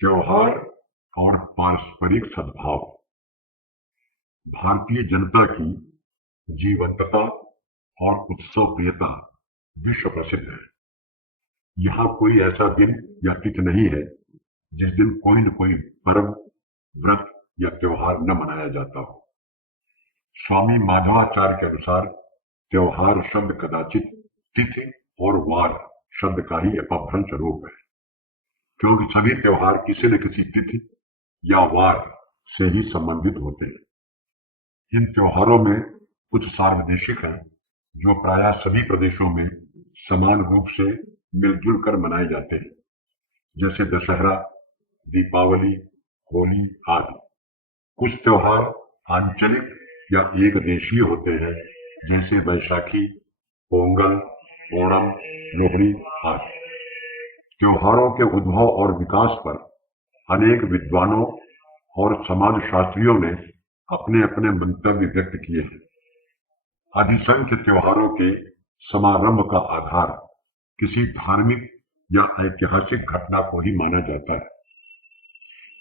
त्योहार और पारस्परिक सद्भाव भारतीय जनता की जीवंतता और उत्सव प्रियता विश्व प्रसिद्ध है। यहाँ कोई ऐसा दिन या तिथि नहीं है जिस दिन कोई न कोई पर्व, व्रत या त्योहार न मनाया जाता हो। स्वामी माधवाचार्य के अनुसार त्योहार शब्द कदाचित तिथि और वार शब्द का ही अपभ्रंश रूप है, क्योंकि सभी त्योहार किसी न किसी तिथि या वार से ही संबंधित होते हैं। इन त्योहारों में कुछ सार्वदेशिक हैं जो प्रायः सभी प्रदेशों में समान रूप से मिलजुल कर मनाए जाते हैं, जैसे दशहरा, दीपावली, होली आदि। कुछ त्योहार आंचलिक या एक देशीय होते हैं, जैसे बैसाखी, पोंगल, ओणम, लोहड़ी आदि। त्योहारों के उद्भव और विकास पर अनेक विद्वानों और समाजशास्त्रियों ने अपने अपने मंतव्य व्यक्त किए हैं। अधिसंख्य त्योहारों के समारंभ का आधार किसी धार्मिक या ऐतिहासिक घटना को ही माना जाता है,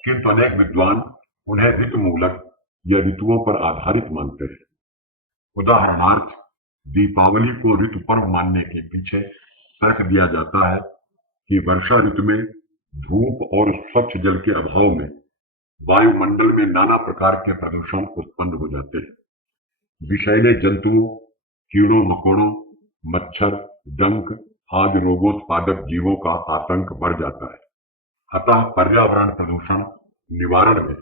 किंतु अनेक विद्वान उन्हें ऋतु मूलक या ऋतुओं पर आधारित मानते हैं। उदाहरणार्थ, दीपावली को ऋतु पर्व मानने के पीछे तर्क दिया जाता है कि वर्षा ऋतु में धूप और स्वच्छ जल के अभाव में वायुमंडल में नाना प्रकार के प्रदूषण उत्पन्न हो जाते हैं। विषैले जंतुओं, कीड़ों मकोड़ों, मच्छर, डंक आदि रोगोत्पादक जीवों का आतंक बढ़ जाता है। अतः पर्यावरण प्रदूषण निवारण में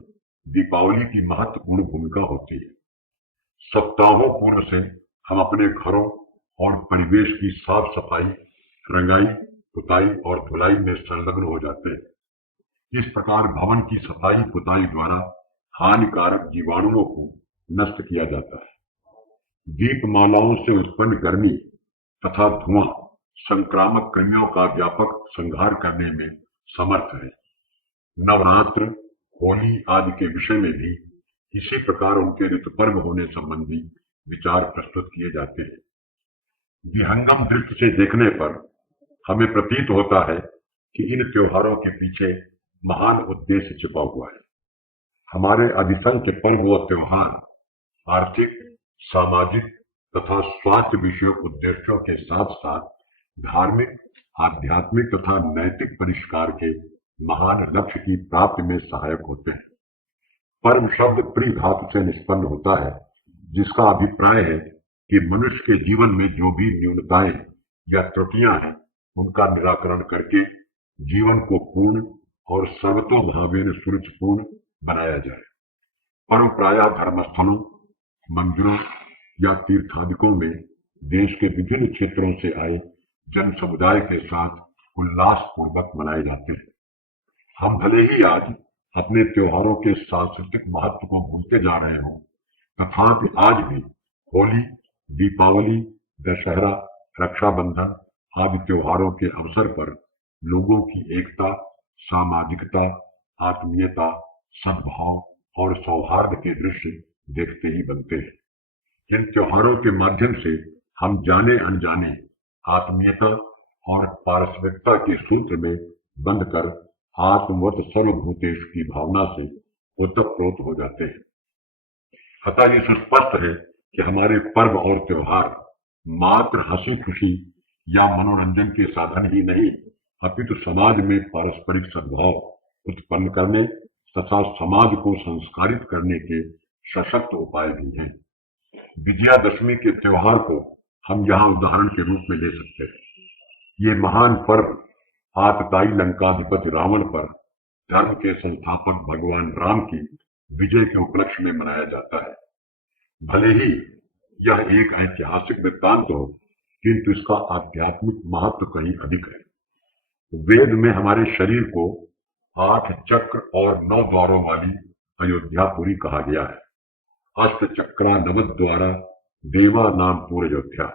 दीपावली की महत्वपूर्ण भूमिका होती है। सप्ताहों पूर्व से हम अपने घरों और परिवेश की साफ सफाई, रंगाई, पुताई और धुलाई में संलग्न हो जाते हैं। इस प्रकार भवन की सफाई पुताई द्वारा हानिकारक जीवाणुओं को नष्ट किया जाता है। दीपमालाओं से उत्पन्न गर्मी तथा धुआं संक्रामक कृमियों का व्यापक संहार करने में समर्थ है। नवरात्र, होली आदि के विषय में भी इसी प्रकार उनके ऋतु पर्व होने संबंधी विचार प्रस्तुत किए जाते हैं। विहंगम दृष्टि से देखने पर हमें प्रतीत होता है कि इन त्योहारों के पीछे महान उद्देश्य छिपा हुआ है। हमारे अधिसंख्य पर्व व त्योहार आर्थिक, सामाजिक तथा स्वास्थ्य विषयक उद्देश्यों के साथ साथ धार्मिक, आध्यात्मिक तथा नैतिक परिष्कार के महान लक्ष्य की प्राप्ति में सहायक होते हैं। पर्व शब्द प्री धातु से निष्पन्न होता है, जिसका अभिप्राय है कि मनुष्य के जीवन में जो भी न्यूनताएं या त्रुटियां हैं, उनका निराकरण करके जीवन को पूर्ण और सर्वतोभावेन सुरुचिपूर्ण बनाया जाए। पर्व प्रायः धर्मस्थलों, मंदिरों या तीर्थादिकों में देश के विभिन्न क्षेत्रों से आए जन समुदाय के साथ उल्लास पूर्वक मनाए जाते हैं। हम भले ही आज अपने त्योहारों के सांस्कृतिक महत्व को भूलते जा रहे हों, तथापि आज भी होली, दीपावली, दशहरा, रक्षाबंधन आदि त्योहारों के अवसर पर लोगों की एकता, सामाजिकता, आत्मीयता, सद्भाव और सौहार्द के दृश्य देखते ही बनते हैं। इन त्योहारों के माध्यम से हम जाने अनजाने आत्मीयता और पारस्परिकता के सूत्र में बंधकर आत्मवत सर्वभूतेषु की भावना से ओतप्रोत हो जाते हैं। अतः ये सुस्पष्ट है कि हमारे पर्व और त्योहार मात्र हंसी खुशी या मनोरंजन के साधन ही नहीं, अपितु समाज में पारस्परिक सद्भाव उत्पन्न करने तथा समाज को संस्कारित करने के सशक्त उपाय भी हैं। विजयादशमी के त्योहार को हम यहाँ उदाहरण के रूप में ले सकते हैं। ये महान पर्व आतताई लंकाधिपति रावण पर धर्म के संस्थापक भगवान राम की विजय के उपलक्ष्य में मनाया जाता है। भले ही यह एक ऐतिहासिक वृत्तांत हो, किंतु इसका आध्यात्मिक महत्व कहीं अधिक है। वेद में हमारे शरीर को 8 चक्र और 9 द्वारों वाली अयोध्यापुरी कहा गया है। अष्ट चक्रा नवद्वारा देवा नाम पूर अयोध्या।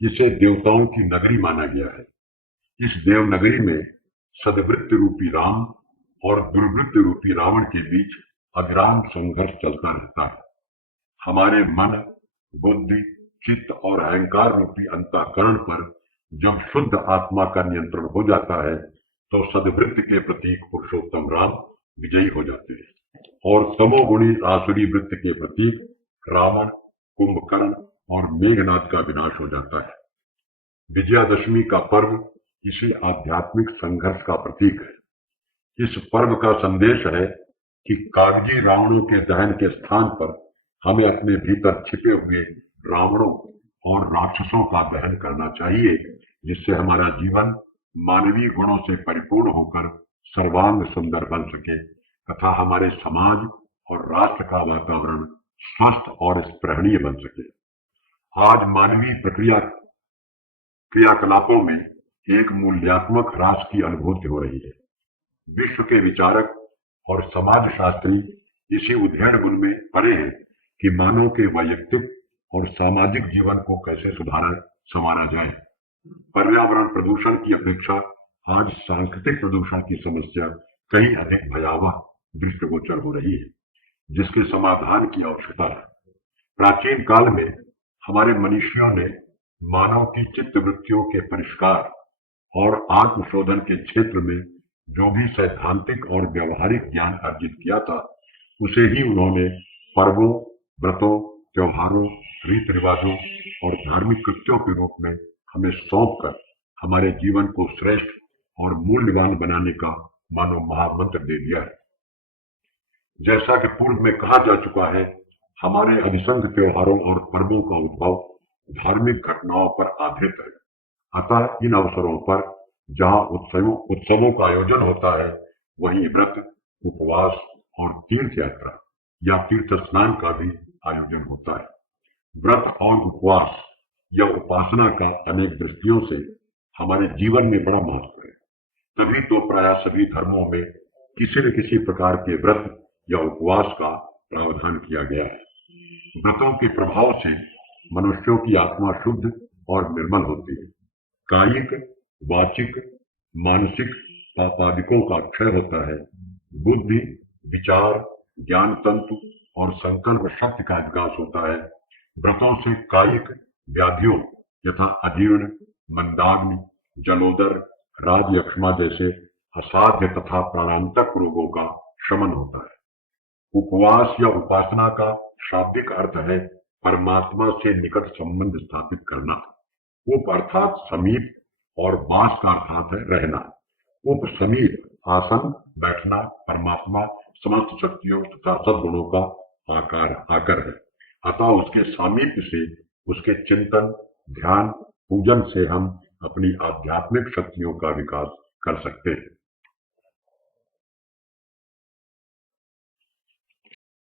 इसे देवताओं की नगरी माना गया है। इस देवनगरी में सद्वृत्ति रूपी राम और दुर्वृत्ति रूपी रावण के बीच अविराम संघर्ष चलता रहता है। हमारे मन, बुद्धि, चित्त और अहंकार रूपी अंतःकरण पर जब शुद्ध आत्मा का नियंत्रण हो जाता है, तो सद्वृत्ति के प्रतीक पुरुषोत्तम राम विजयी हो जाते हैं और तमोगुणी आसुरी वृत्ति के प्रतीक रावण, कुंभकर्ण और मेघनाद का विनाश हो जाता है। विजयादशमी का पर्व इसी आध्यात्मिक संघर्ष का प्रतीक है। इस पर्व का संदेश है कि कागजी रावणों के दहन के स्थान पर हमें अपने भीतर छिपे हुए रावणों और राक्षसों का दहन करना चाहिए, जिससे हमारा जीवन मानवीय गुणों से परिपूर्ण होकर सर्वांग सुंदर बन सके तथा हमारे समाज और राष्ट्र का वातावरण स्वस्थ और स्पृहणीय बन सके। आज मानवीय क्रियाकलापों में एक मूल्यात्मक ह्रास की अनुभूति हो रही है। विश्व के विचारक और समाजशास्त्री इसी उधेड़ बुन में पड़े हैं कि मानव के वैयक्तिक और सामाजिक जीवन को कैसे संवारा जाए। पर्यावरण प्रदूषण की अपेक्षा आज सांस्कृतिक प्रदूषण की समस्या कहीं अधिक भयावह दृष्टिगोचर हो रही है, जिसके समाधान की आवश्यकता है। प्राचीन काल में हमारे मनीषियों ने मानव की चित्त वृत्तियों के परिष्कार और आत्मशोधन के क्षेत्र में जो भी सैद्धांतिक और व्यवहारिक ज्ञान अर्जित किया था, उसे ही उन्होंने पर्वों, व्रतों, त्योहारों, रीति रिवाजों और धार्मिक कृत्यों के रूप में हमें सौंप कर हमारे जीवन को श्रेष्ठ और मूल्यवान बनाने का मानो महामंत्र दे दिया है। जैसा कि पूर्व में कहा जा चुका है, हमारे अधिसंख्य त्योहारों और पर्वों का उद्भव धार्मिक घटनाओं पर आधारित है। अतः इन अवसरों पर जहाँ उत्सवों का आयोजन होता है, वहीं व्रत, उपवास और तीर्थ यात्रा या तीर्थ स्नान का भी आयोजन होता है। व्रत और उपवास या उपासना का अनेक दृष्टियों से हमारे जीवन में बड़ा महत्व है। तभी तो प्राय सभी धर्मों में किसी न किसी प्रकार के व्रत या उपवास का प्रावधान किया गया है। व्रतों के प्रभाव से मनुष्यों की आत्मा शुद्ध और निर्मल होती है। कायिक, वाचिक, मानसिक पापादिकों का क्षय होता है। बुद्धि, विचार, ज्ञान तंतु और संकल्प शक्ति का विकास होता है। व्रतों से कायिक व्याधियों यथा अजीर्ण, मंदाग्नि, जलोदर, राजयक्ष्मा जैसे असाध्य तथा प्राणांतक रोगों का शमन होता है। उपवास या उपासना का शाब्दिक अर्थ है परमात्मा से निकट संबंध स्थापित करना। उप अर्थात समीप और वास का अर्थात है रहना। उप समीप आसन, बैठना, परमात्मा समस्त शक्तियों तथा सद्गुणों का आकर है। अतः उसके सामीप्य से, उसके चिंतन, ध्यान, पूजन से हम अपनी आध्यात्मिक शक्तियों का विकास कर सकते हैं।